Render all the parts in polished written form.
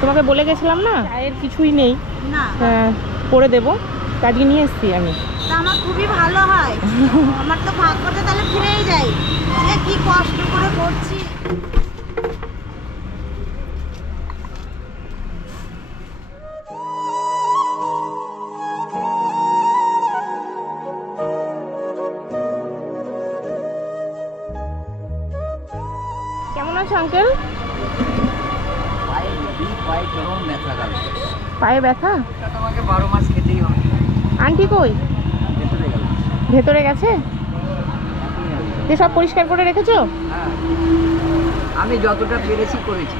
তোমাকে বলে গেছিলাম না, চায়ের কিছুই নেই, করে দেবো, কাজে নিয়ে এসছি আমি। আমার খুবই ভালো হয়, আমার তো ভাগ্যটা তাহলে ফিরেই যাই, যে কি কষ্ট করে করছি। কেমন আছো আঙ্কেল? পায়ে ব্যথা? তোমাকে 12 মাস খেতেই হবে। আন্টি কই? ভেতরে গেছে? যে সব পরিষ্কার করে রেখেছো? হ্যাঁ, আমি যতটা পেরেছি করেছি।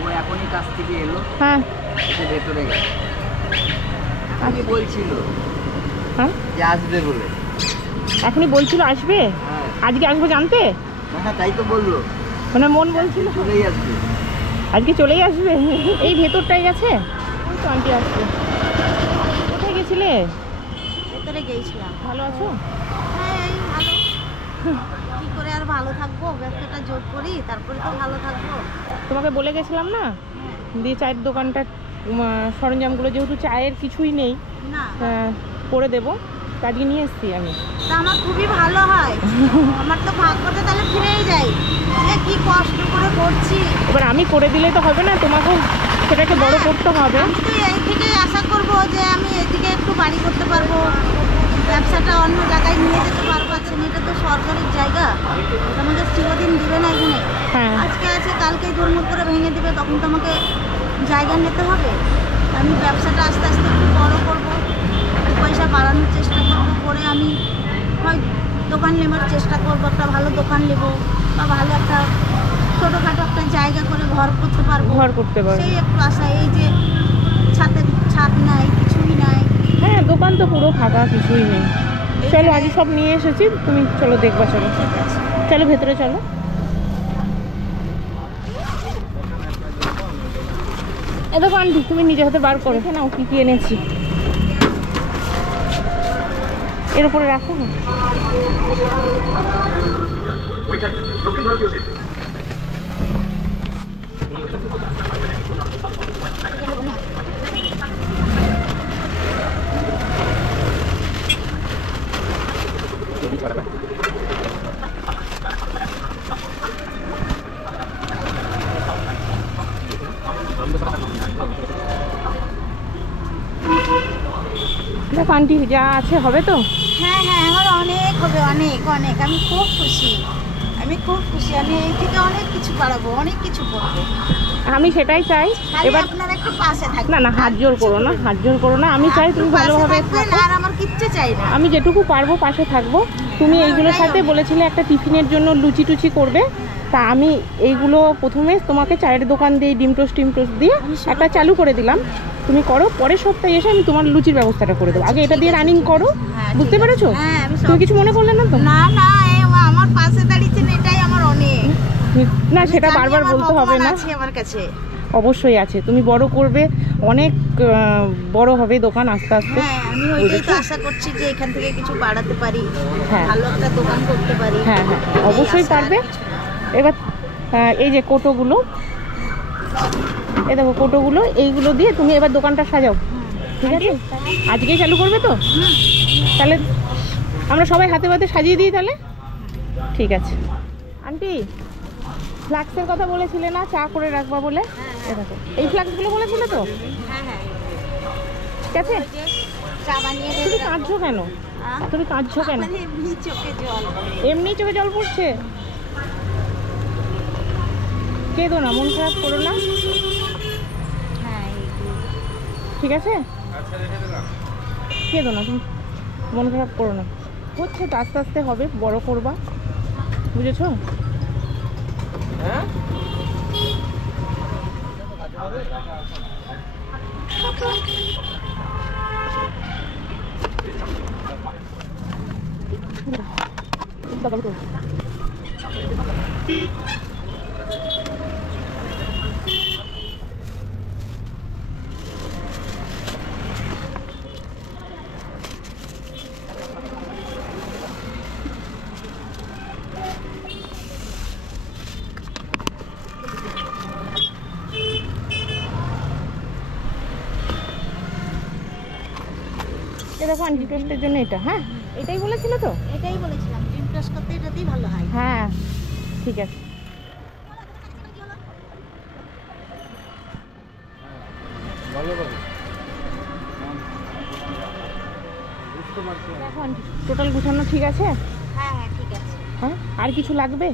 ও এখনই কাছ থেকে এলো। হ্যাঁ, সে ভেতরে গেছে। আমি বলছিল হ্যাঁ যে আসবে বলে। এখনই বলছিল আসবে? হ্যাঁ। আজকে আসবে জানতে? হ্যাঁ, তাই তো বললো। মানে মন বলছিল চলেই আসবে। আজকে চলেই আসবে। এই ভেতরটাই গেছে? ওই তো আন্টি আসবে। কোথায় গেছিলে? ভেতরে গিয়েছিলাম। ভালো আছো? হ্যাঁ, এই ভালো। কি করে আর ভালো থাকবো, ব্যবসাটা জোর করি তারপরে তো ভালো থাকবো। তোমাকে বলে গেছিলাম না, দিয়ে চায়ের দোকানটা সরঞ্জামগুলো, যেহেতু চায়ের কিছুই নেই, না করে দেবো, কাজে নিয়ে এসছি আমি। তা আমার খুবই ভালো হয়, আমার তো ভাগ্যটা তাহলে ফিরেই যাই, যে কি কষ্ট করে করছি। এবার আমি করে দিলেই তো হবে না, তোমাকেও সেটাকে বড় করতে হবে। আমি তো এই থেকেই আশা করবো যে আমি এদিকে একটু বাড়ি করতে পারবো, ব্যবসাটা অন্য জায়গায় নিয়ে যেতে পারবো। এটা তো সরকারের জায়গা, আমাকে চিরদিন দিবে না এখানে। হ্যাঁ, আজকে আছে কালকেই দুর্মুখ করে ভেঙে দিবে, তখন তো আমাকে জায়গা নিতে হবে। আমি ব্যবসাটা আস্তে আস্তে একটু বড় করবো, পয়সা বাড়ানোর চেষ্টা করবো, করে আমি হয় দোকান নেবার চেষ্টা করবো, একটা ভালো দোকান নেবো, বা ভালো একটা ছোটোখাটো একটা জায়গা করে ঘর করতে পারবো। ঘর করতে পারবো, সেই একটু আশা। এই যে ছাদ নাই, কিছুই নাই। হ্যাঁ, দোকান তো পুরো ফাঁকা, কিছুই নেই। চলো, আগে সব নিয়ে এসেছি, তুমি চলো দেখবা, চলো চলো ভেতরে চলো। এ দেখো আন্টি, তুমি নিজে হাতে বার করে নাও কি কি এনেছি, এর উপরে রাখো না। দেখো আন্টি, যা আছে হবে তো? হ্যাঁ হ্যাঁ, আমার অনেক হবে, অনেক অনেক। আমি খুব খুশি, আমি খুব খুশি। আমি এই থেকে অনেক কিছু বাড়াবো, অনেক কিছু করবো। আমি সেটাই চাই। এবার আপনারা একটু পাশে থাকবেন। না না, হাত জোর করো না, হাত জোর করো না। আমি চাই তুমি ভালোভাবে থাকো। আর আমার কিচ্ছু চাই না। আমি যেটুকু পারবো পাশে থাকবো। তুমি এইগুলোর সাথে বলেছিলে একটা টিফিনের জন্য লুচি টুচি করবে, তা আমি এইগুলো প্রথমে তোমাকে চায়ের দোকান দিয়ে ডিম টোস্ট দিয়ে একটা চালু করে দিলাম। তুমি করো, পরের সপ্তাহে এসে আমি তোমার লুচির ব্যবস্থাটা করে দেবো। আগে এটা দিয়ে রানিং করো, বুঝতে পেরেছো? তুমি কিছু মনে করলে না তো? না না, আমার পাশে দাঁড়িয়েছেন, এটাই আমার অনেক। না, সেটা বারবার বলতে হবে না, আমার কাছে অবশ্যই আছে। তুমি বড় করবে, অনেক বড় হবে দোকান আস্তে আস্তে। হ্যাঁ, আমি ওইটাই তো আশা করছি যে এখান থেকে কিছু বাড়াতে পারি, ভালো একটা দোকান করতে পারি। হ্যাঁ হ্যাঁ, অবশ্যই পারবে। এবার এই যে কোটোগুলো, এই দেখো কোটোগুলো, এইগুলো দিয়ে তুমি এবার দোকানটা সাজাও, ঠিক আছে? আজকেই চালু করবে তো? তাহলে আমরা সবাই হাতে হাতে সাজিয়ে দিই তাহলে, ঠিক আছে? আন্টি, ফ্লাক্সের কথা বলেছিলে না, চা করে রাখবা বলে? দেখো এই ফ্লাক্সগুলো বলেছিলে তো? হ্যাঁ হ্যাঁ, ঠিক আছে। চা বানিয়ে তুমি কাঁদছো কেন? তুমি কাঁদছো কেন? এমনি চোখে জল, এমনি চোখে জল পড়ছে? কেঁদো না, মন খারাপ করো না, হ্যাঁ ঠিক আছে? কেঁদো না, তুমি মন খারাপ করো না। হচ্ছে তো, আস্তে আস্তে হবে, বড় করবা, বুঝেছো? হ্যাঁ, দেখো আন্টি টোস্টের জন্য এটা, হ্যাঁ এটাই বলেছিল তো? এটাই বলেছিলাম, ডিম টোস্ট করতে এটাতেই ভালো হয়। হ্যাঁ ঠিক আছে। দেখো আন্টি টোটাল গুছানো ঠিক আছে? হ্যাঁ হ্যাঁ ঠিক আছে। হ্যাঁ আর কিছু লাগবে?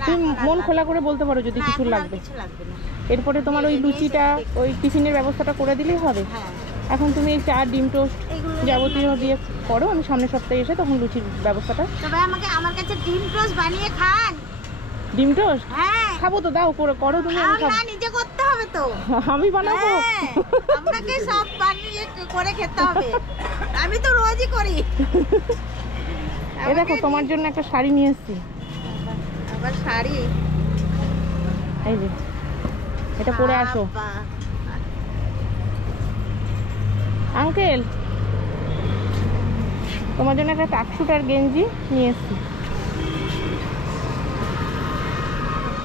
না, তুমি এখন আর মন লাগবে খোলা করে বলতে পারো যদি না, কিছু এখন আর লাগবে। কিছু লাগবে না। এরপরে তোমার ওই নিয়ে লুচিটা এসে ওই টিফিনের ব্যবস্থাটা করে দিলেই হবে। হ্যাঁ এখন তুমি এই চা ডিম টোস্ট এইগুলো যাবতীয় দিয়ে করো, আমি সামনের সপ্তাহে এসে তখন লুচির ব্যবস্থাটা। তবে আমাকে আমার কাছে ডিম টোস্ট বানিয়ে খান। ডিম টোস্ট হ্যাঁ খাবো তো, দাও করে করো তুমি, আমি আর খাবো। না, নিজে করতে হবে তো। আমি বানাবো। হ্যাঁ, আপনাকে সব বানিয়ে করে খেতে হবে। আমি তো রোজই করি। এই দেখো তোমার জন্য একটা শাড়ি নিয়ে এসেছি, আবার শাড়ি। এই যে এটা পরে আসো। বাবা, আঙ্কেল তোমার জন্য একটা টাকশুট আর গেঞ্জি নিয়ে এসেছি।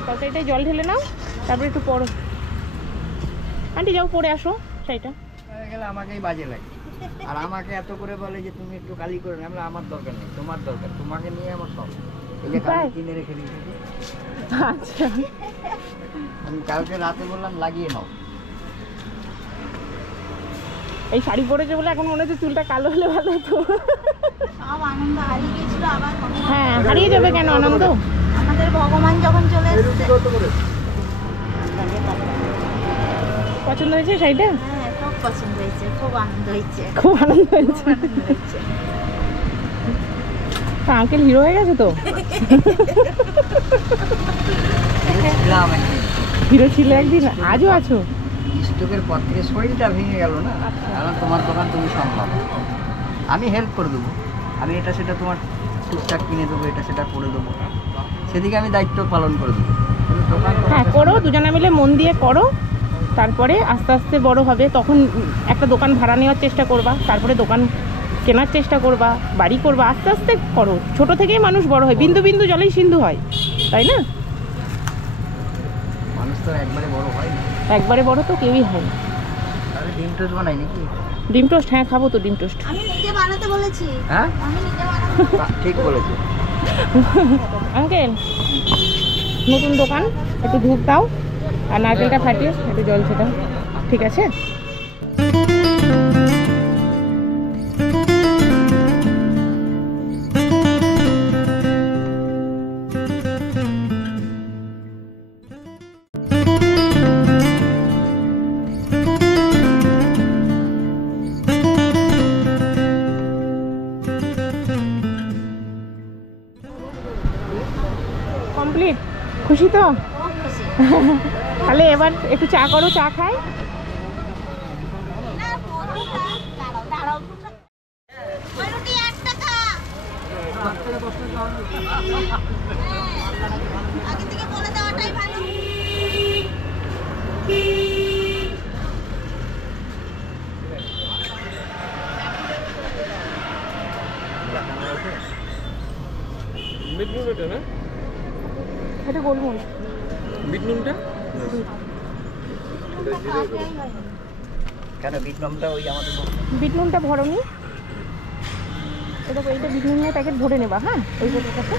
তরকারিটাই জল ঢেলে নাও, তারপরে একটু পরো। আন্টি যাও পরে আসো শাড়িটা। হয়ে গেলে আমাকেই বাজে লাগে, আর আমাকে এত করে বলে যে তুমি একটু কালি করে নাও। আমার দরকার নেই, তোমার দরকার, তোমাকে নিয়ে আমার সব। এই যে কালি তাই? কিনে রেখে দিয়েছি, আচ্ছা আমি কালকে রাতে বললাম লাগিয়ে নাও। এই শাড়ি পরেছে বলে এখন মনে হচ্ছে চুলটা কালো হলে ভালো হতো। সব আনন্দ হারিয়ে গেছিল আবার কখন। হ্যাঁ হারিয়ে যাবে কেন আনন্দ? আমাদের ভগবান যখন চলে এসেছে। পছন্দ হয়েছে শাড়িটা? হ্যাঁ খুব পছন্দ হয়েছে, খুব আনন্দ হয়েছে, খুব আনন্দ হয়েছে। খুব আনন্দ হয়েছে। আঙ্কেল হিরো হয়ে গেছে তো। ছিলাম একদিন, হিরো ছিল একদিন, আজও আছো? স্ট্রোকের পর থেকে শরীরটা ভেঙে গেল না, এখন তোমার দোকান তুমি সম্ভব, আমি হেল্প করে দেবো। আমি এটা সেটা তোমার টুকটাক কিনে দেবো, এটা সেটা করে দেবো, সেদিকে আমি দায়িত্ব পালন করে দেবো। কিন্তু দোকান তোমার হ্যাঁ কাছে করো, দুজনে মিলে মন দিয়ে করো, তারপরে আস্তে আস্তে বড় হবে, তখন একটা দোকান ভাড়া নেওয়ার চেষ্টা করবা, তারপরে দোকান কেনার চেষ্টা করবা, বাড়ি করবা, আস্তে আস্তে করো। ছোট থেকেই মানুষ বড় হয়, বিন্দু বিন্দু জলেই সিন্ধু হয়, তাই না? মানুষ তো একবারে বড় হয় না। একবারে বড় তো কেউই হয় না। তাহলে ডিম টোস্ট বানাই নাকি? ডিম টোস্ট, হ্যাঁ খাবো তো ডিম টোস্ট। আমি নিজে বানাতে বলেছি। হ্যাঁ আমি নিজে বানাতে ঠিক বলেছো। আঙ্কেল নতুন দোকান, একটু ধূপ দাও আর নারকেলটা ফাটিয়ে একটু জল ছেটাও, ঠিক আছে? কমপ্লিট, খুশি তো? খুব খুশি। তাহলে এবার একটু চা করো, চা খাই। না, বন্ধুরা, দাঁড়াও, দাঁড়াও। ওই রুটি 8 টাকা। আগে থেকে বলে দেওয়াটাই ভালো। এটা গোলমরিচ। কেন বিট নামটা ওই আমাদের বিট নুনটা ভরনি, এটা এইটা বিট নুনের প্যাকেট ভরে নেবা, হ্যাঁ ওই কাছে।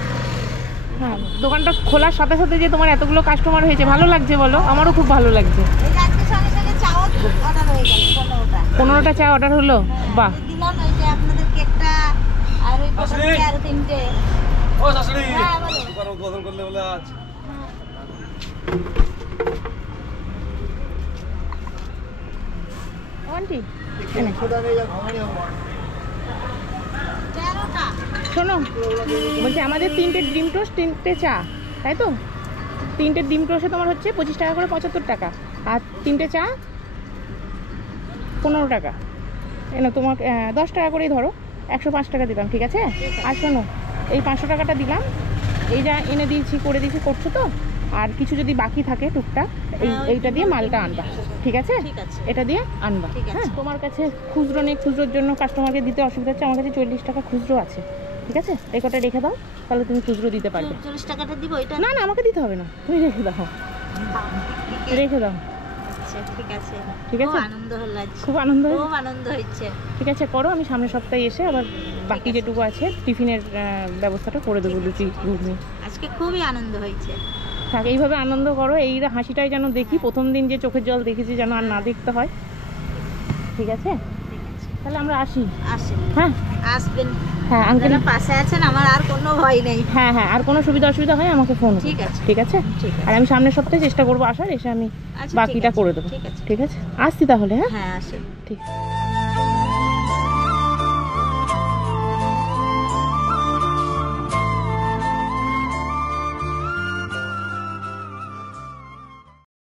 হ্যাঁ দোকানটা খোলার সাথে সাথে যে তোমার এতগুলো কাস্টমার হয়েছে, ভালো লাগছে বলো? আমারও খুব ভালো লাগছে। এই যে আজকে সঙ্গে সঙ্গে চাও অর্ডার হয়ে গেল 15টা। 15টা চা অর্ডার হলো, বাহ। দিলাম এই যে আপনাদের কেকটা আর ওই পাশে আর 3টে। ও শাশুড়ি হ্যাঁ বলো। দোকান উদ্বোধন করলে বলে আজ আন্টি তেরোটা। শোনো, বলছি আমাদের 3টে ডিম টোস্ট 3টে চা, তাই তো? 3টে ডিম টোস্টে তোমার হচ্ছে 25 টাকা করে, 75 টাকা, আর 3টে চা 15 টাকা। এনো তোমার 10 টাকা করেই ধরো, 105 টাকা দিলাম, ঠিক আছে? আর শোনো, এই 500 টাকাটা দিলাম, এই যা এনে দিয়েছি করে দিয়েছি, করছো তো? আর কিছু যদি বাকি থাকে টুকটাক, এইটা দিয়ে মালটা আনবা, ঠিক আছে? ঠিক আছে। এটা দিয়ে আনবা, ঠিক আছে। হ্যাঁ? তোমার কাছে খুচরো নেই, খুচরোর জন্য কাস্টমারকে দিতে অসুবিধা হচ্ছে, আমার কাছে 40 টাকা খুচরো আছে, ঠিক আছে? এই কটা রেখে দাও, তাহলে তুমি খুচরো দিতে পারবে। 40 টাকাটা দিব এটা? না না আমাকে দিতে হবে না, তুমি রেখে দাও, রেখে দাও। আচ্ছা ঠিক আছে। ঠিক খুব আছে? আনন্দ হলো আজ। খুব আনন্দ হয়েছে? খুব আনন্দ হচ্ছে। ঠিক আছে করো, আমি সামনের সপ্তাহে এসে আবার বাকি আছে। যেটুকু আছে টিফিনের ব্যবস্থাটা করে দেবো, লুচি ঘুগনি। আজকে খুবই আনন্দ হয়েছে। থাক, এইভাবে আনন্দ করো, এই হাসিটাই যেন দেখি, প্রথম দিন যে চোখের জল দেখেছি যেন আর না দেখতে হয়। ঠিক আছে, ঠিক আছে, তাহলে আমরা আসি। আসেন, হ্যাঁ আসবেন। হ্যাঁ আঙ্কেল, আপনারা পাশে আছেন, আমার আর কোনো ভয় নেই। হ্যাঁ হ্যাঁ, আর কোনো সুবিধা অসুবিধা হয় আমাকে ফোন করো। ঠিক আছে, ঠিক আছে, ঠিক আর আছে। আমি সামনের সপ্তাহে চেষ্টা করবো আসার, এসে আমি আচ্ছা, ঠিক বাকিটা আছে, করে দেবো। ঠিক আছে। ঠিক আছে, আসছি তাহলে। হ্যাঁ হ্যাঁ আসেন। ঠিক।